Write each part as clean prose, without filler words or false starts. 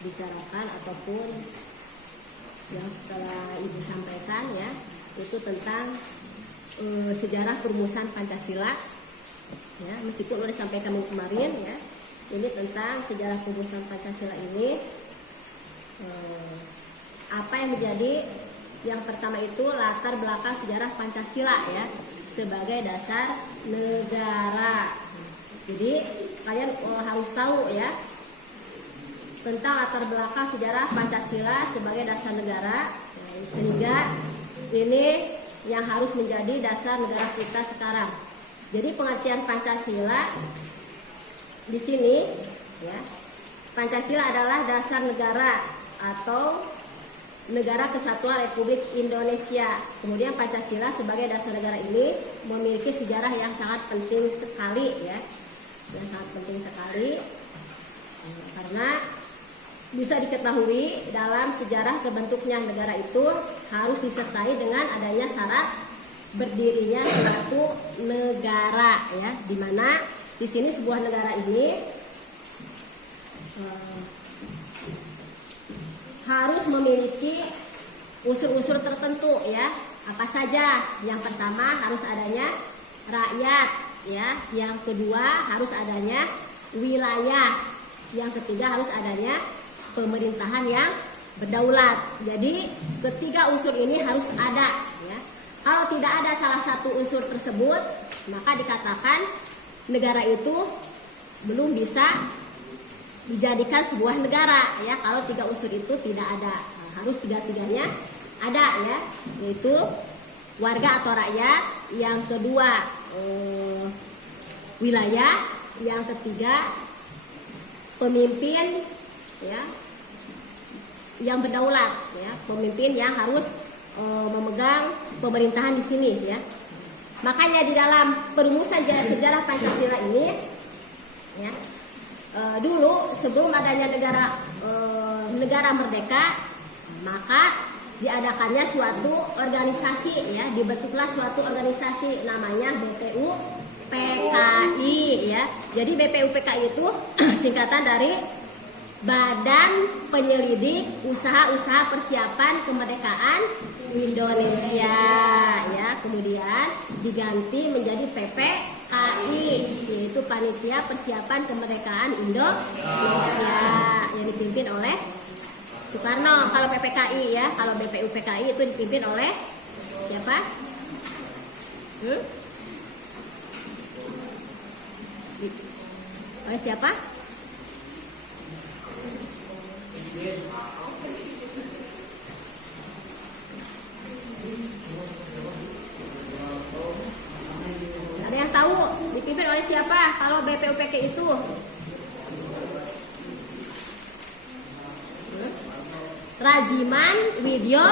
bicarakan ataupun yang setelah Ibu sampaikan ya, itu tentang sejarah perumusan Pancasila ya, meskipun udah sampaikan kemarin ya, ini tentang sejarah perumusan Pancasila ini apa yang menjadi yang pertama itu latar belakang sejarah Pancasila ya sebagai dasar negara. Jadi kalian harus tahu ya tentang latar belakang sejarah Pancasila sebagai dasar negara, sehingga ini yang harus menjadi dasar negara kita sekarang. Jadi pengertian Pancasila di sini ya, Pancasila adalah dasar negara atau Negara Kesatuan Republik Indonesia. Kemudian Pancasila sebagai dasar negara ini memiliki sejarah yang sangat penting sekali ya, yang sangat penting sekali karena bisa diketahui dalam sejarah terbentuknya negara itu harus disertai dengan adanya syarat berdirinya suatu negara ya, di mana di sini sebuah negara ini harus memiliki unsur-unsur tertentu ya. Apa saja? Yang pertama harus adanya rakyat ya, yang kedua harus adanya wilayah, yang ketiga harus adanya pemerintahan yang berdaulat. Jadi ketiga unsur ini harus ada ya. Kalau tidak ada salah satu unsur tersebut, maka dikatakan negara itu belum bisa dijadikan sebuah negara ya. Kalau tiga unsur itu tidak ada, harus tiga-tiganya ada ya, yaitu warga atau rakyat, yang kedua wilayah, yang ketiga pemimpin ya yang berdaulat ya, pemimpin yang harus memegang pemerintahan di sini ya. Makanya di dalam perumusan sejarah Pancasila ini ya, dulu sebelum adanya negara merdeka, maka diadakannya suatu organisasi ya, dibentuklah suatu organisasi namanya BPUPKI ya. Jadi BPUPKI itu singkatan dari Badan Penyelidik Usaha-Usaha Persiapan Kemerdekaan Indonesia ya. Kemudian diganti menjadi PPKI, yaitu Panitia Persiapan Kemerdekaan Indonesia, yang dipimpin oleh Soekarno. Kalau PPKI ya, kalau BPUPKI itu dipimpin oleh siapa? Oleh siapa? Ada yang tahu dipimpin oleh siapa kalau BPUPKI itu? Rajiman Widyo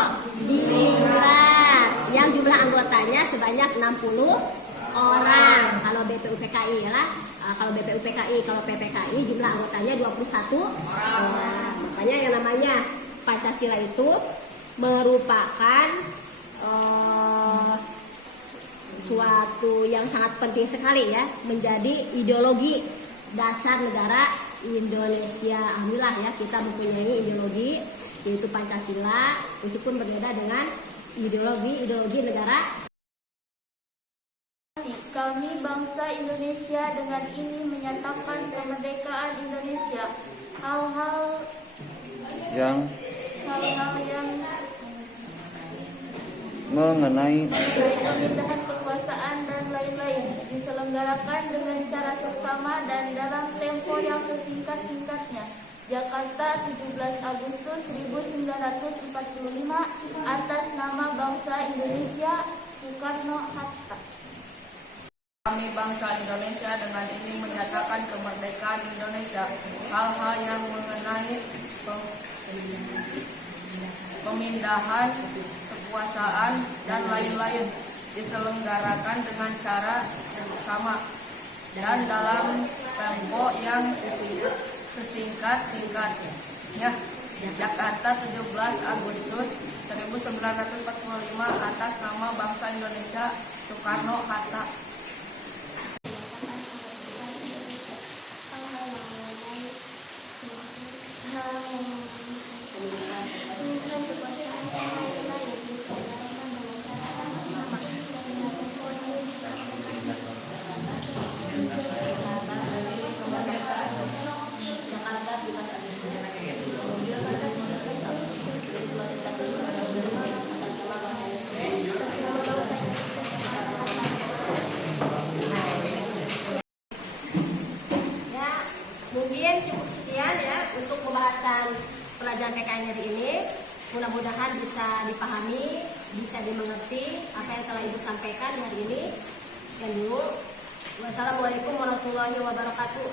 Dingrat, yang jumlah anggotanya sebanyak 60 orang. Kalau BPUPKI ya, kalau BPUPKI, kalau PPKI jumlah anggotanya 21 orang. Makanya yang namanya Pancasila itu merupakan suatu yang sangat penting sekali ya, menjadi ideologi dasar negara Indonesia. Alhamdulillah ya, kita mempunyai ideologi yaitu Pancasila, meskipun berbeda dengan ideologi negara. Kami bangsa Indonesia dengan ini menyatakan kemerdekaan Indonesia. Hal-hal yang mengenai pemindahan kekuasaan dan lain-lain diselenggarakan dengan cara seksama dan dalam tempo yang sesingkat-singkatnya. Jakarta, 17 Agustus 1945, atas nama bangsa Indonesia, Soekarno-Hatta. Kami bangsa Indonesia dengan ini menyatakan kemerdekaan Indonesia. Hal-hal yang mengenai pemindahan kekuasaan dan lain-lain diselenggarakan dengan cara sama dan dalam tempo yang sesingkat-singkatnya. Jakarta, 17 Agustus 1945, atas nama bangsa Indonesia, Soekarno-Hatta. Hal perselingkuhan, perkosaan, dan lain-lain diselenggarakan dengan cara yang sama dan dengan tempo yang disepakati. Jakarta 17 Agustus. Jakarta 17 Agustus 2015 Atas nama bangsa Indonesia. atas nama bangsa Indonesia. Ya, mungkin cukup sekian ya untuk pembahasan pelajaran PKN hari ini. Mudah-mudahan bisa dipahami, bisa dimengerti apa yang telah Ibu sampaikan hari ini. Sekian dulu. Wassalamualaikum warahmatullahi wabarakatuh.